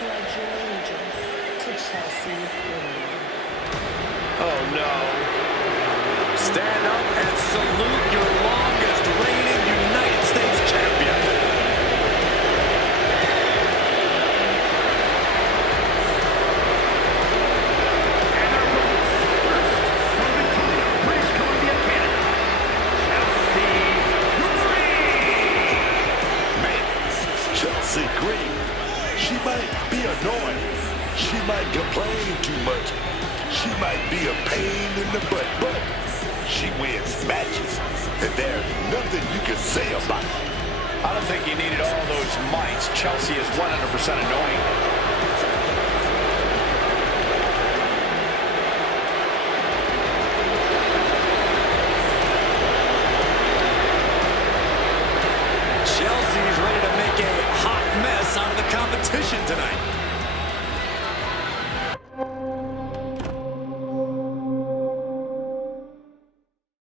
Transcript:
pledge your allegiance to Chelsea Green. Oh, no. Stand up and salute your longest reigning United States champion. Chelsea Green. She might be annoying. She might complain too much. She might be a pain in the butt, but she wins matches. And there's nothing you can say about it. I don't think you needed all those mites. Chelsea is 100% annoying. Chelsea's ready to make a hot mess out of the competition tonight.